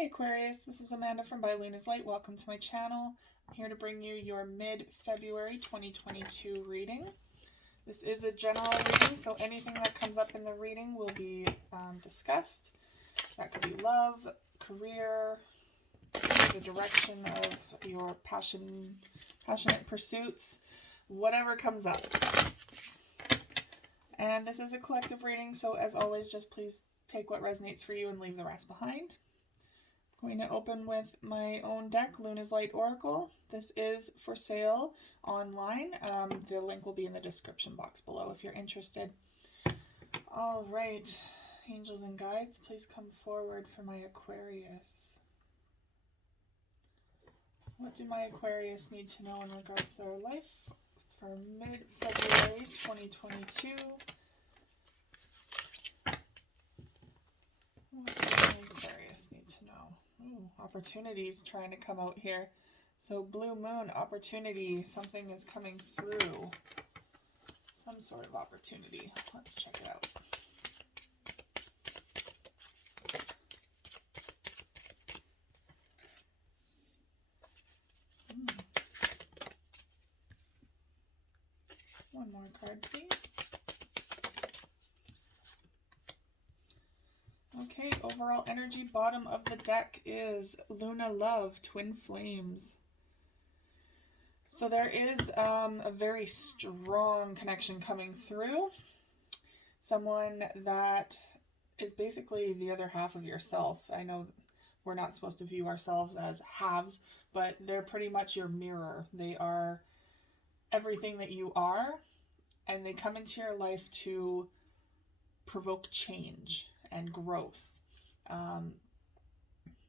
Hi Aquarius, this is Amanda from By Luna's Light. Welcome to my channel. I'm here to bring you your mid-February 2022 reading. This is a general reading, so anything that comes up in the reading will be discussed. That could be love, career, the direction of your passionate pursuits, whatever comes up. And this is a collective reading, so as always, just please take what resonates for you and leave the rest behind. I'm going to open with my own deck, Luna's Light Oracle. This is for sale online. The link will be in the description box below if you're interested. All right, angels and guides, please come forward for my Aquarius. What do my Aquarius need to know in regards to their life for mid-February 2022? What does my Aquarius need to know? Ooh, opportunities trying to come out here. So blue moon, opportunity. Something is coming through. Some sort of opportunity. Let's check it out. One more card, please. Okay, overall energy, bottom of the deck is Luna Love, Twin Flames. So there is a very strong connection coming through. Someone that is basically the other half of yourself. I know we're not supposed to view ourselves as halves, but they're pretty much your mirror. They are everything that you are, and they come into your life to provoke change and growth.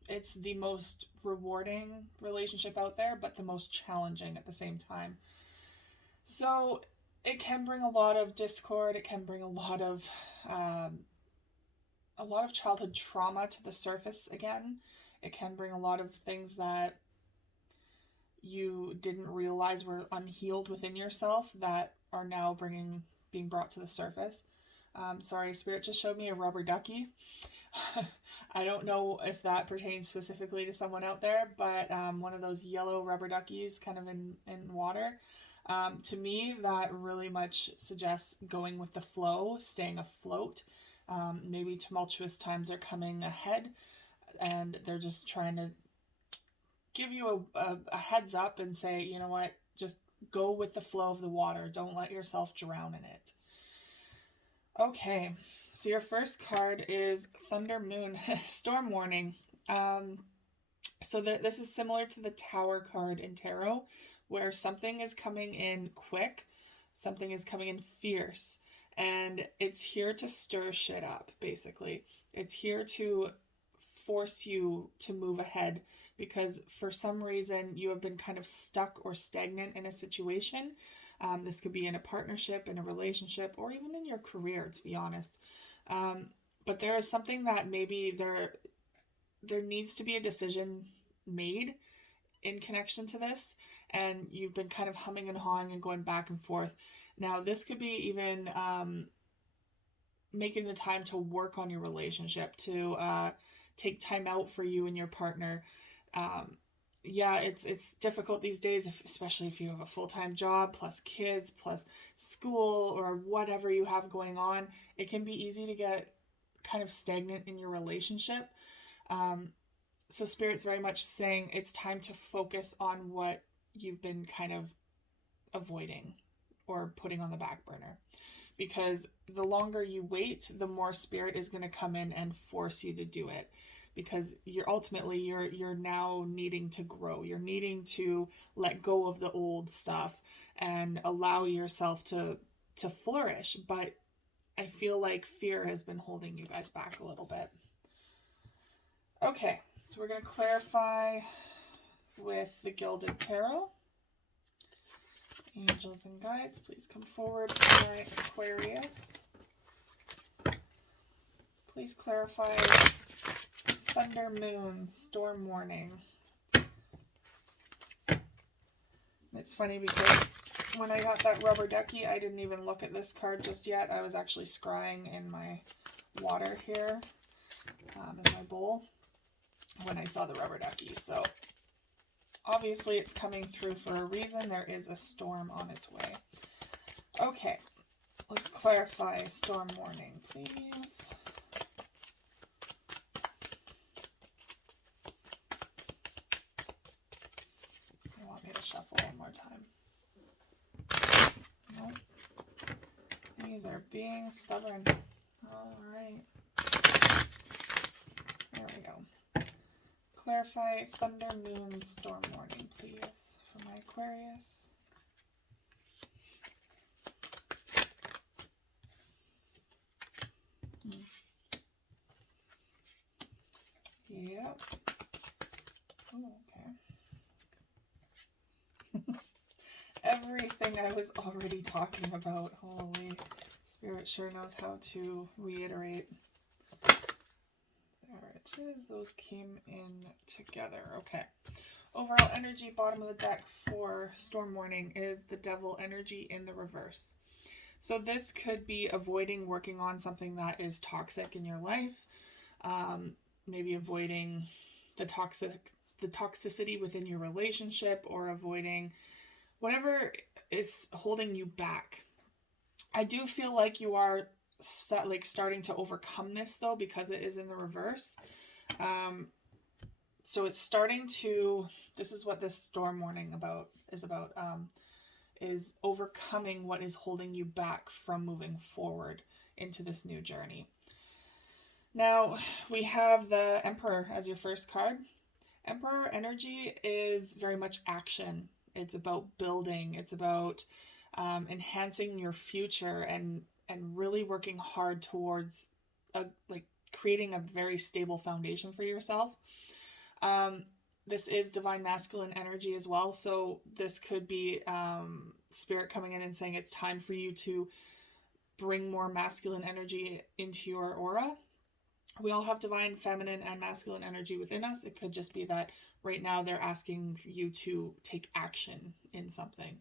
It's the most rewarding relationship out there, but the most challenging at the same time. So it can bring a lot of discord. It can bring a lot of childhood trauma to the surface again. It can bring a lot of things that you didn't realize were unhealed within yourself that are now being brought to the surface. Sorry, Spirit just showed me a rubber ducky. I don't know if that pertains specifically to someone out there, but one of those yellow rubber duckies kind of in water. To me, that really much suggests going with the flow, staying afloat. Maybe tumultuous times are coming ahead, and they're just trying to give you a heads up and say, you know what, just go with the flow of the water. Don't let yourself drown in it. Okay, so your first card is Thunder Moon, Storm Warning. So this is similar to the Tower card in Tarot, where something is coming in quick, something is coming in fierce, and it's here to stir shit up, basically. It's here to force you to move ahead, because for some reason you have been kind of stuck or stagnant in a situation. This could be in a partnership, in a relationship, or even in your career, to be honest. But there is something that maybe there needs to be a decision made in connection to this, and you've been kind of humming and hawing and going back and forth. Now, this could be even making the time to work on your relationship, to take time out for you and your partner. Yeah, it's difficult these days, especially if you have a full-time job, plus kids, plus school, or whatever you have going on. It can be easy to get kind of stagnant in your relationship. So Spirit's very much saying it's time to focus on what you've been kind of avoiding or putting on the back burner. Because the longer you wait, the more Spirit is going to come in and force you to do it. Because you're now needing to grow. You're needing to let go of the old stuff and allow yourself to flourish. But I feel like fear has been holding you guys back a little bit. Okay, so we're going to clarify with the Gilded Tarot. Angels and guides, please come forward for my Aquarius. Please clarify Thunder Moon, Storm Warning. It's funny because when I got that rubber ducky, I didn't even look at this card just yet. I was actually scrying in my water here, in my bowl. when I saw the rubber ducky. So obviously it's coming through for a reason. There is a storm on its way. Okay, let's clarify storm warning, please. I want me to shuffle one more time. Nope. These are being stubborn. All right. There we go. Clarify thunder, moon, storm warning, please, for my Aquarius. Yep. Oh, okay. Everything I was already talking about. Holy, Spirit sure knows how to reiterate. There it is. Those came in together. Okay. Overall energy, bottom of the deck for storm warning is the devil energy in the reverse. So this could be avoiding working on something that is toxic in your life. Maybe avoiding the toxicity within your relationship, or avoiding whatever is holding you back. I do feel like you are starting to overcome this though, because it is in the reverse. So it's starting to, this is what this storm warning is about, is overcoming what is holding you back from moving forward into this new journey. Now we have the Emperor as your first card. Emperor energy is very much action. It's about building. It's about enhancing your future and really working hard towards creating a very stable foundation for yourself. This is divine masculine energy as well. So this could be Spirit coming in and saying it's time for you to bring more masculine energy into your aura. We all have divine feminine and masculine energy within us. It could just be that right now they're asking you to take action in something.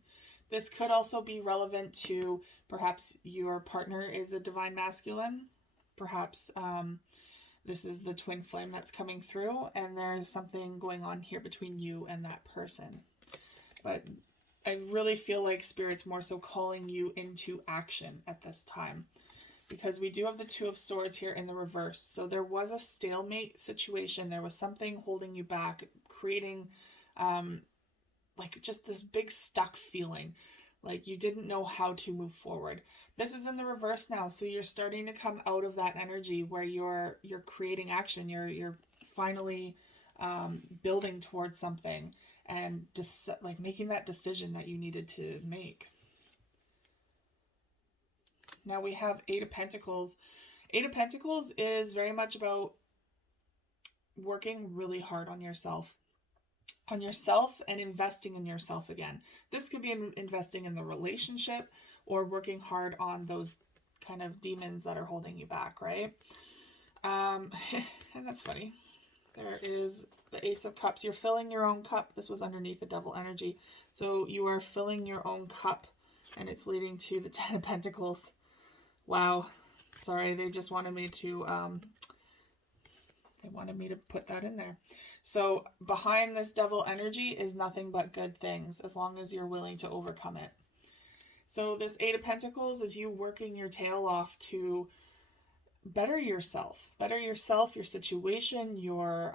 This could also be relevant to perhaps your partner is a divine masculine. Perhaps this is the twin flame that's coming through, and there's something going on here between you and that person. But I really feel like Spirit's more so calling you into action at this time, because we do have the Two of Swords here in the reverse. So there was a stalemate situation. There was something holding you back, creating just this big stuck feeling, like you didn't know how to move forward. This is in the reverse now. So you're starting to come out of that energy where you're creating action. You're finally building towards something and just making that decision that you needed to make. Now we have Eight of Pentacles. Eight of Pentacles is very much about working really hard on yourself and investing in yourself again. This could be investing in the relationship or working hard on those kind of demons that are holding you back, right? And that's funny. There is the Ace of Cups. You're filling your own cup. This was underneath the Devil energy. So you are filling your own cup, and it's leading to the Ten of Pentacles. Wow. Sorry, they just wanted me to put that in there. So behind this devil energy is nothing but good things, as long as you're willing to overcome it. So this Eight of Pentacles is you working your tail off to better yourself, your situation, your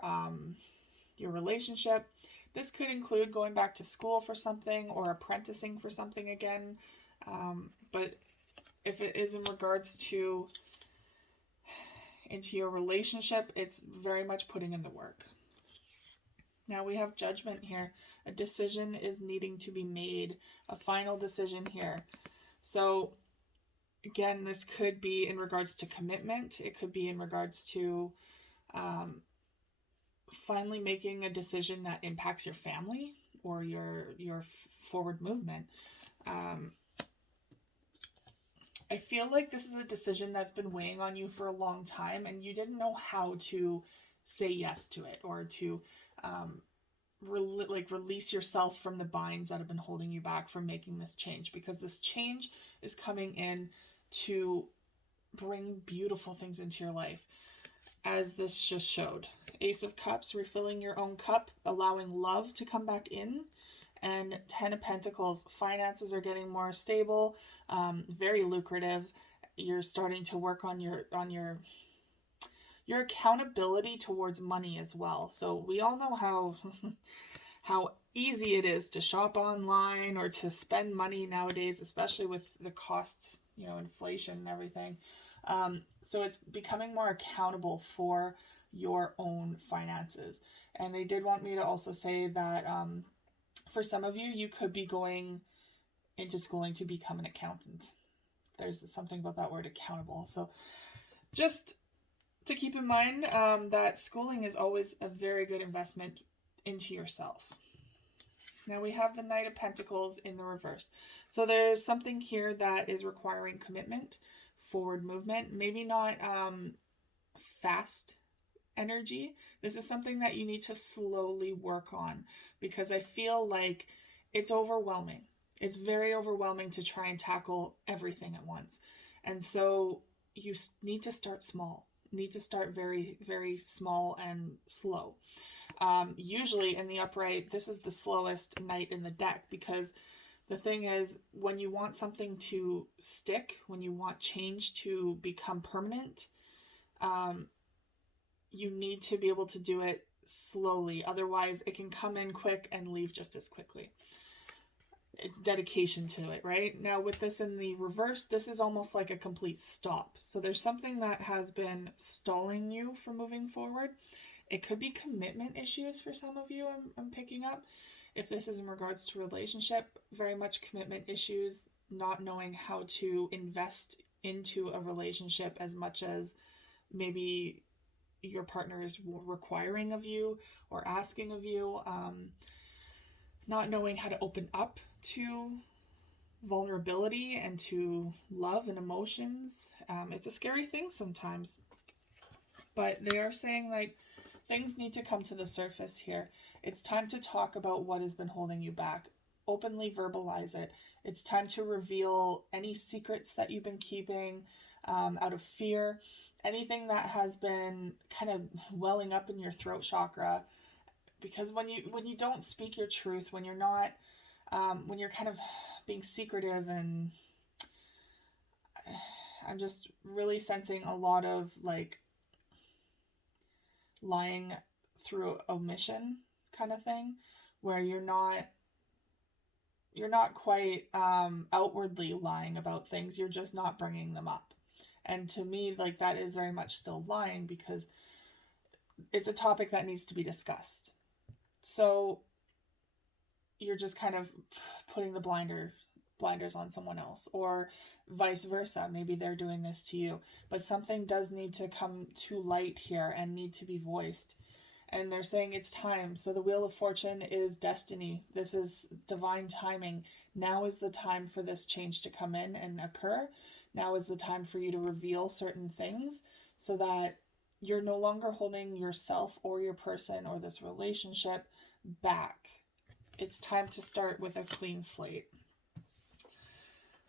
relationship. This could include going back to school for something or apprenticing for something again. But if it is in regards to into your relationship, it's very much putting in the work. Now we have Judgment here. A decision is needing to be made, a final decision here. So again, this could be in regards to commitment. It could be in regards to finally making a decision that impacts your family or your forward movement. I feel like this is a decision that's been weighing on you for a long time, and you didn't know how to say yes to it, or to release yourself from the binds that have been holding you back from making this change, because this change is coming in to bring beautiful things into your life, as this just showed. Ace of Cups, refilling your own cup, allowing love to come back in. And 10 of Pentacles, finances are getting more stable, very lucrative. You're starting to work on your accountability towards money as well. So we all know how easy it is to shop online or to spend money nowadays, especially with the cost, inflation and everything. So it's becoming more accountable for your own finances. And they did want me to also say that for some of you, you could be going into schooling to become an accountant. There's something about that word accountable. So just to keep in mind that schooling is always a very good investment into yourself. Now we have the Knight of Pentacles in the reverse. So there's something here that is requiring commitment, forward movement, maybe not fast energy. This is something that you need to slowly work on, because I feel like it's overwhelming. It's very overwhelming to try and tackle everything at once. And so you need to start small. You need to start very, very small and slow. Usually in the upright, this is the slowest Knight in the deck, because the thing is, when you want something to stick, when you want change to become permanent, you need to be able to do it slowly. Otherwise, it can come in quick and leave just as quickly. It's dedication to it, right? Now with this in the reverse, this is almost like a complete stop. So there's something that has been stalling you from moving forward. It could be commitment issues for some of you, I'm picking up. If this is in regards to relationship, very much commitment issues, not knowing how to invest into a relationship as much as maybe your partner is requiring of you or asking of you, not knowing how to open up to vulnerability and to love and emotions. It's a scary thing sometimes, but they are saying like things need to come to the surface here. It's time to talk about what has been holding you back. Openly verbalize it. It's time to reveal any secrets that you've been keeping out of fear. Anything that has been kind of welling up in your throat chakra, because when you don't speak your truth, when you're not, when you're kind of being secretive, and I'm just really sensing a lot of like lying through omission kind of thing, where you're not quite outwardly lying about things, you're just not bringing them up. And to me, like, that is very much still lying, because it's a topic that needs to be discussed. So you're just kind of putting the blinders on someone else, or vice versa. Maybe they're doing this to you, but something does need to come to light here and need to be voiced. And they're saying it's time. So the Wheel of Fortune is destiny. This is divine timing. Now is the time for this change to come in and occur. Now is the time for you to reveal certain things so that you're no longer holding yourself or your person or this relationship back. It's time to start with a clean slate.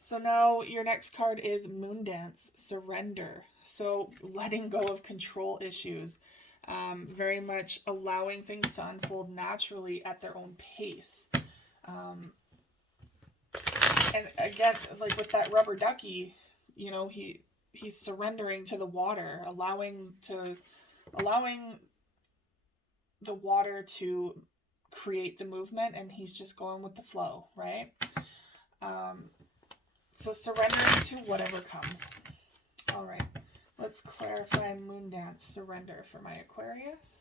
So now your next card is Moondance, surrender. So letting go of control issues, very much allowing things to unfold naturally at their own pace. And again, like with that rubber ducky, he's surrendering to the water, allowing the water to create the movement, and he's just going with the flow, right? So surrendering to whatever comes. All right, let's clarify Moondance, surrender for my Aquarius.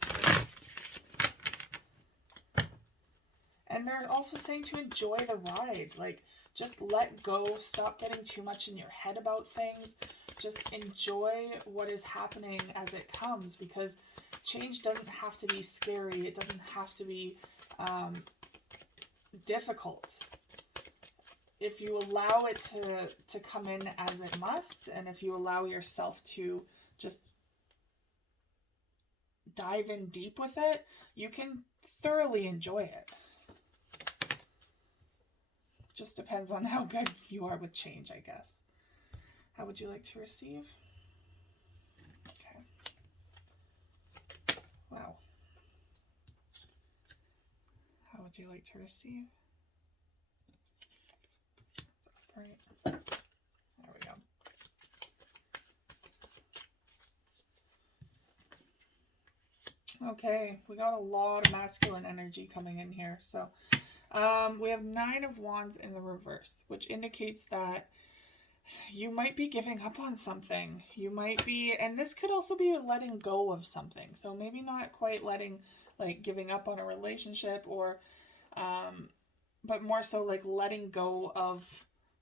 And they're also saying to enjoy the ride, like just let go, stop getting too much in your head about things. Just enjoy what is happening as it comes, because change doesn't have to be scary. It doesn't have to be difficult. If you allow it to come in as it must, and if you allow yourself to just dive in deep with it, you can thoroughly enjoy it. Just depends on how good you are with change, I guess. How would you like to receive? Okay. Wow. would you like to receive? Right. There we go. Okay, we got a lot of masculine energy coming in here. So we have 9 of Wands in the reverse, which indicates that you might be giving up on something. You might be, and this could also be letting go of something. So maybe not quite giving up on a relationship, or but more so like letting go of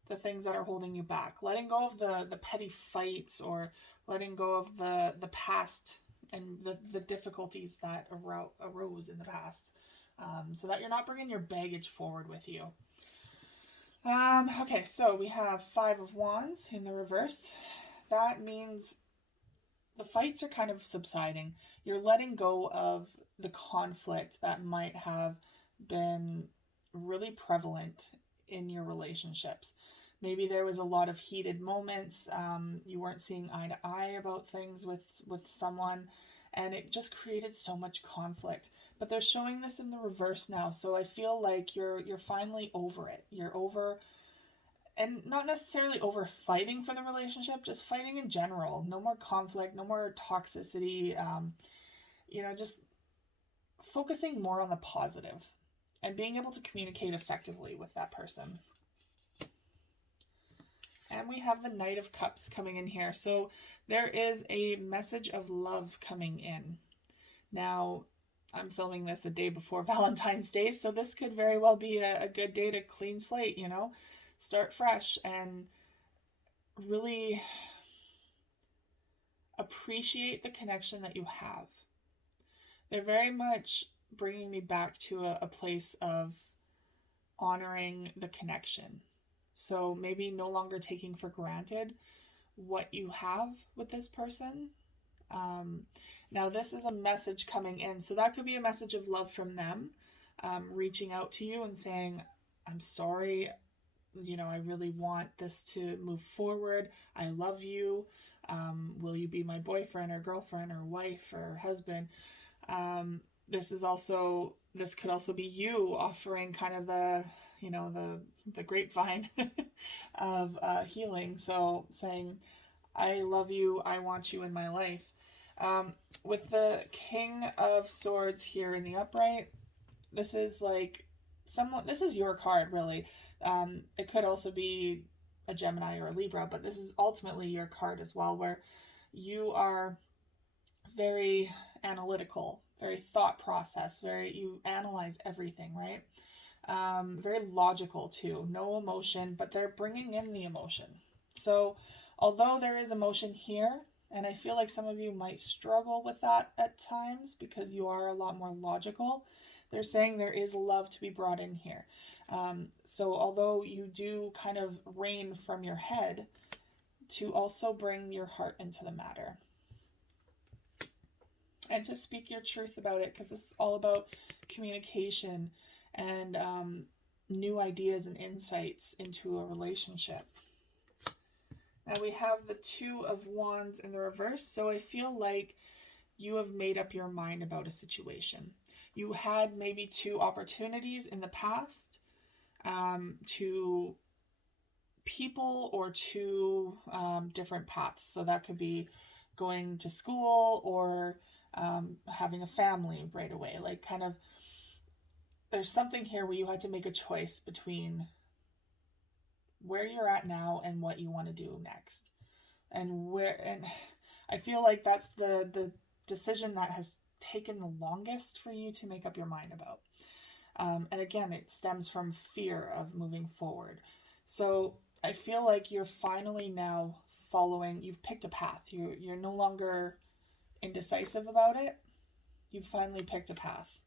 the things that are holding you back, letting go of the petty fights, or letting go of the past and the difficulties that arose in the past, so that you're not bringing your baggage forward with you. Okay, so we have 5 of Wands in the reverse. That means the fights are kind of subsiding. You're letting go of the conflict that might have been really prevalent in your relationships. Maybe there was a lot of heated moments. You weren't seeing eye to eye about things with someone, and it just created so much conflict. But they're showing this in the reverse now, so I feel like you're finally over it. You're over, and not necessarily over fighting for the relationship, just fighting in general. No more conflict, no more toxicity. Just focusing more on the positive and being able to communicate effectively with that person. And we have the Knight of Cups coming in here. So there is a message of love coming in. Now, I'm filming this a day before Valentine's Day, so this could very well be a good day to clean slate, start fresh and really appreciate the connection that you have. They're very much bringing me back to a place of honoring the connection. So maybe no longer taking for granted what you have with this person. Now this is a message coming in. So that could be a message of love from them, reaching out to you and saying, I'm sorry, I really want this to move forward. I love you. Will you be my boyfriend or girlfriend or wife or husband? This could also be you offering kind of the grapevine of healing. So saying, I love you, I want you in my life. With the King of Swords here in the upright, this is this is your card, really. It could also be a Gemini or a Libra, but this is ultimately your card as well, where you are very analytical, very thought process, you analyze everything, right? Very logical too, no emotion, but they're bringing in the emotion. So although there is emotion here, and I feel like some of you might struggle with that at times because you are a lot more logical, they're saying there is love to be brought in here. So although you do kind of reign from your head, to also bring your heart into the matter. And to speak your truth about it, because this is all about communication and new ideas and insights into a relationship. Now we have the 2 of Wands in the reverse. So I feel like you have made up your mind about a situation. You had maybe 2 opportunities in the past, 2 people or 2 different paths. So that could be going to school or having a family right away. There's something here where you had to make a choice between where you're at now and what you want to do next. And I feel like that's the decision that has taken the longest for you to make up your mind about. And again, it stems from fear of moving forward. So I feel like you're finally now you've picked a path. You're no longer indecisive about it. You've finally picked a path.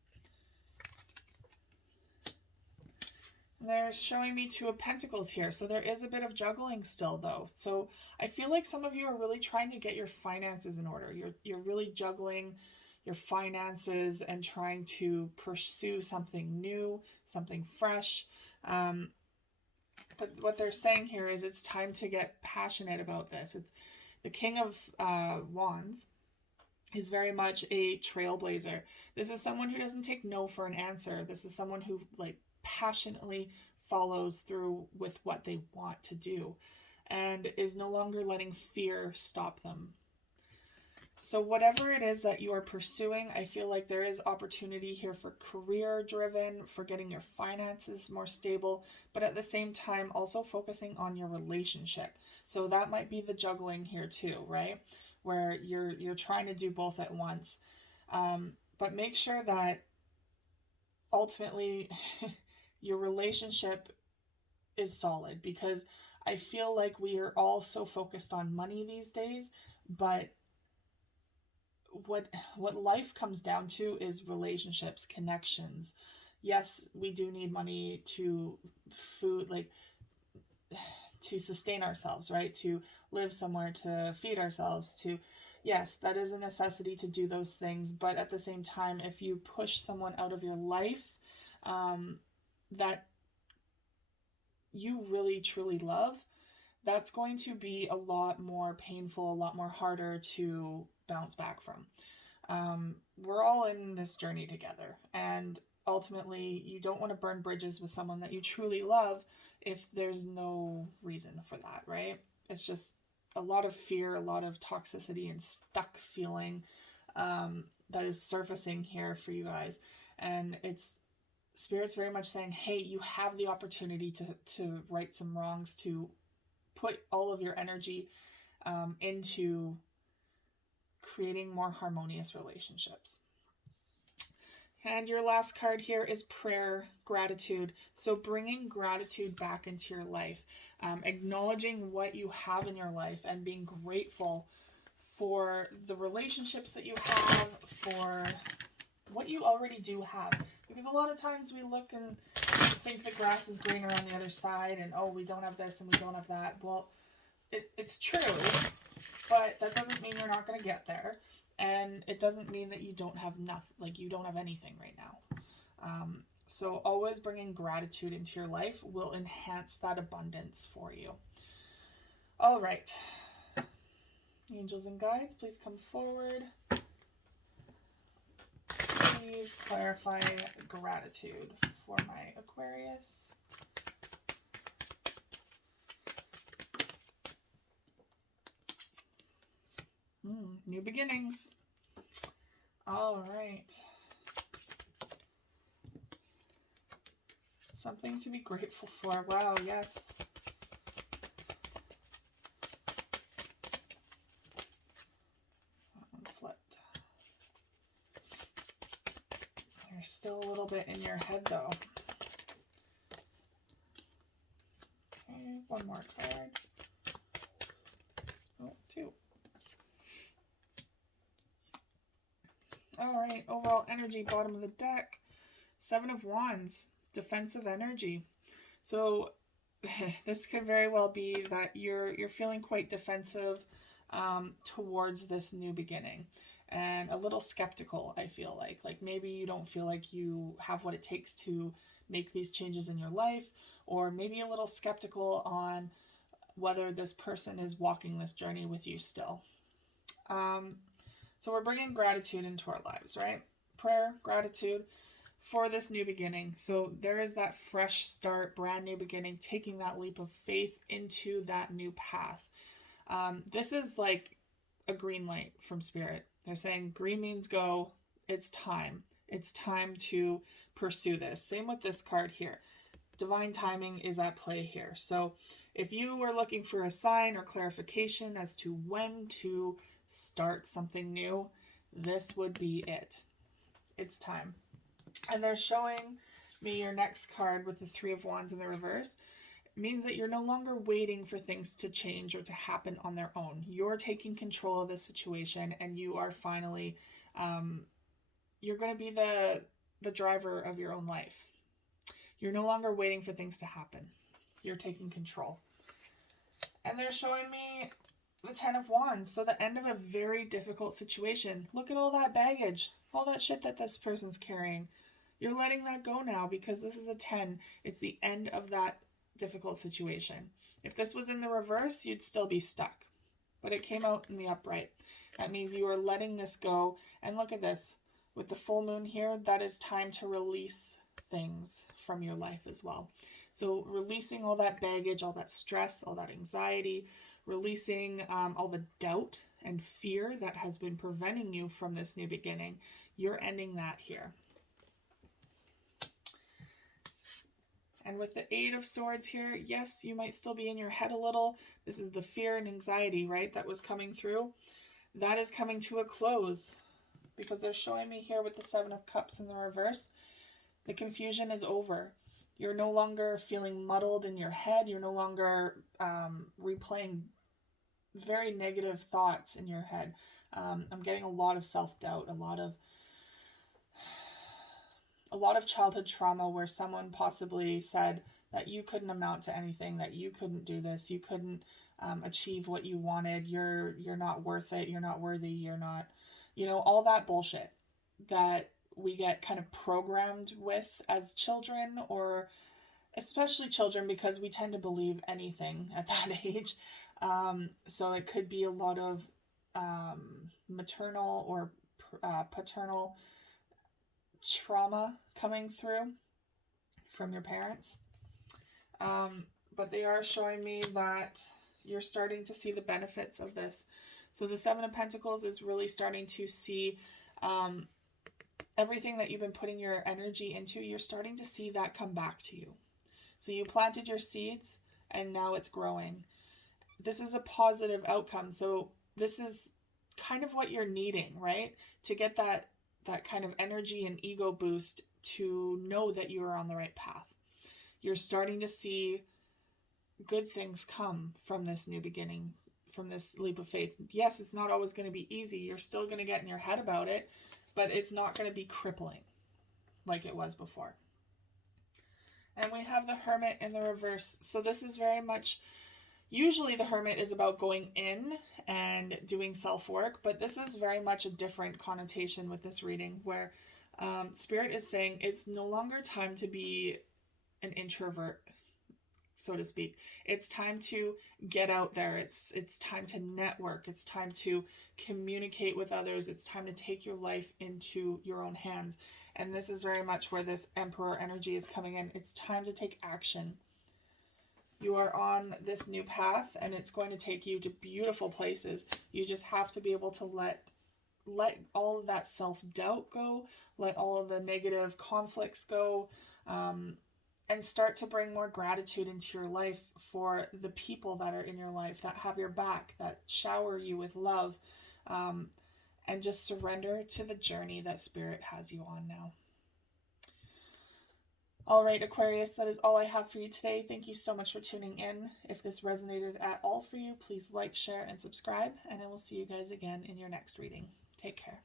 They're showing me 2 of Pentacles here. So there is a bit of juggling still though. So I feel like some of you are really trying to get your finances in order. You're really juggling your finances and trying to pursue something new, something fresh. But what they're saying here is it's time to get passionate about this. It's the King of Wands is very much a trailblazer. This is someone who doesn't take no for an answer. This is someone who like passionately follows through with what they want to do and is no longer letting fear stop them. So whatever it is that you are pursuing, I feel like there is opportunity here for career driven, for getting your finances more stable, but at the same time also focusing on your relationship. So that might be the juggling here too, right? Where you're trying to do both at once. But make sure that ultimately your relationship is solid, because I feel like we are all so focused on money these days, but what life comes down to is relationships, connections. Yes, we do need money to food, like to sustain ourselves, right? To live somewhere, to feed ourselves, to yes, that is a necessity to do those things. But at the same time, if you push someone out of your life that you really truly love, that's going to be a lot more painful, a lot more harder to bounce back from. We're all in this journey together, and ultimately, you don't want to burn bridges with someone that you truly love if there's no reason for that, right? It's just a lot of fear, a lot of toxicity, and stuck feeling that is surfacing here for you guys. And it's Spirit's very much saying, hey, you have the opportunity to right some wrongs, to put all of your energy into creating more harmonious relationships. And your last card here is prayer, gratitude. So bringing gratitude back into your life, acknowledging what you have in your life and being grateful for the relationships that you have, for what you already do have. Because a lot of times we look and think the grass is greener on the other side, and oh, we don't have this and we don't have that. Well, it's true, but that doesn't mean you're not going to get there. And it doesn't mean that you don't have nothing, like you don't have anything right now. So always bringing gratitude into your life will enhance that abundance for you. All right. Angels and guides, please come forward. Please clarify gratitude for my Aquarius. New beginnings. All right. Something to be grateful for. Wow, yes. That one flipped. You're still a little bit in your head, though. Okay, one more card. Oh, two. All right, overall energy, bottom of the deck. 7 of Wands, defensive energy. So this could very well be that you're feeling quite defensive towards this new beginning, and a little skeptical, I feel like maybe you don't feel like you have what it takes to make these changes in your life, or maybe a little skeptical on whether this person is walking this journey with you still. So we're bringing gratitude into our lives, right? Prayer, gratitude for this new beginning. So there is that fresh start, brand new beginning, taking that leap of faith into that new path. This is like a green light from Spirit. They're saying green means go. It's time. It's time to pursue this. Same with this card here. Divine timing is at play here. So if you were looking for a sign or clarification as to when to start something new, this would be it. It's time. And they're showing me your next card with the 3 of Wands in the reverse. It means that you're no longer waiting for things to change or to happen on their own. You're taking control of the situation, and you are finally, you're going to be the driver of your own life. You're no longer waiting for things to happen. You're taking control. And they're showing me the 10 of Wands. So the end of a very difficult situation. Look at all that baggage, all that shit that this person's carrying. You're letting that go now because this is a 10. It's the end of that difficult situation. If this was in the reverse, you'd still be stuck. but it came out in the upright. That means you are letting this go. And look at this. With the full moon here, that is time to release things from your life as well. So releasing all that baggage, all that stress, all that anxiety, releasing all the doubt and fear that has been preventing you from this new beginning. You're ending that here. And with the Eight of Swords here, yes, you might still be in your head a little. This is the fear and anxiety, right, that was coming through. That is coming to a close because they're showing me here with the Seven of Cups in the reverse. The confusion is over. You're no longer feeling muddled in your head. You're no longer replaying very negative thoughts in your head. I'm getting a lot of self-doubt, a lot of childhood trauma where someone possibly said that you couldn't amount to anything, that you couldn't do this, you couldn't achieve what you wanted, you're not worth it, you're not worthy, you're not, all that bullshit that we get kind of programmed with as children, or especially children, because we tend to believe anything at that age. So it could be a lot of maternal or paternal trauma coming through from your parents. But they are showing me that you're starting to see the benefits of this. So the Seven of Pentacles is really starting to see everything that you've been putting your energy into. You're starting to see that come back to you. So you planted your seeds and now it's growing. This is a positive outcome. So this is kind of what you're needing, right? To get that kind of energy and ego boost to know that you are on the right path. You're starting to see good things come from this new beginning, from this leap of faith. Yes, it's not always going to be easy. You're still going to get in your head about it, but it's not going to be crippling like it was before. And we have the Hermit in the reverse. So this is very much, usually the Hermit is about going in and doing self-work, but this is very much a different connotation with this reading, where Spirit is saying it's no longer time to be an introvert, so to speak. It's time to get out there. It's time to network. It's time to communicate with others. It's time to take your life into your own hands. And this is very much where this Emperor energy is coming in. It's time to take action. You are on this new path and it's going to take you to beautiful places. You just have to be able to let all of that self-doubt go, let all of the negative conflicts go, and start to bring more gratitude into your life for the people that are in your life, that have your back, that shower you with love, and just surrender to the journey that Spirit has you on now. All right, Aquarius, that is all I have for you today. Thank you so much for tuning in. If this resonated at all for you, please like, share, and subscribe, and I will see you guys again in your next reading. Take care.